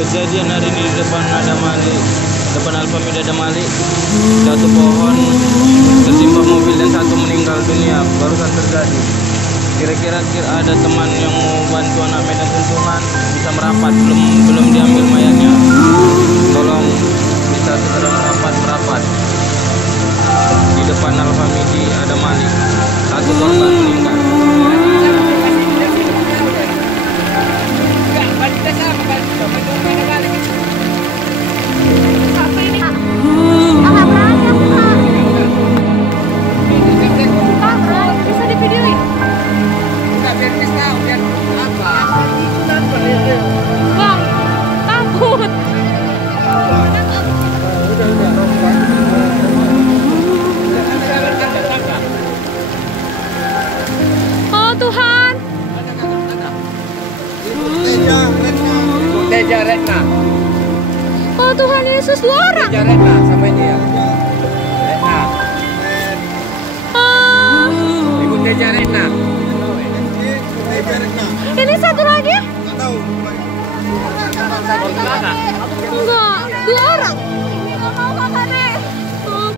Kejadian hari ini di depan ada Mali, depan Alfamidi ada Mali. Satu pohon tertimpa mobil dan satu meninggal dunia barusan terjadi. Kira-kira ada teman yang mau bantu anak Medan Tuntungan bisa merapat, belum diambil mayatnya. Tolong bisa segera merapat. Di depan Alfamidi ada Mali, satu korban meninggal. Tuhan. Teja Retna. Oh Tuhan Yesus, 2 orang. Teja Retna sama dia. Retna. Ibu Teja Retna. Ini satu lagi? Enggak tahu. Enggak, 2 orang.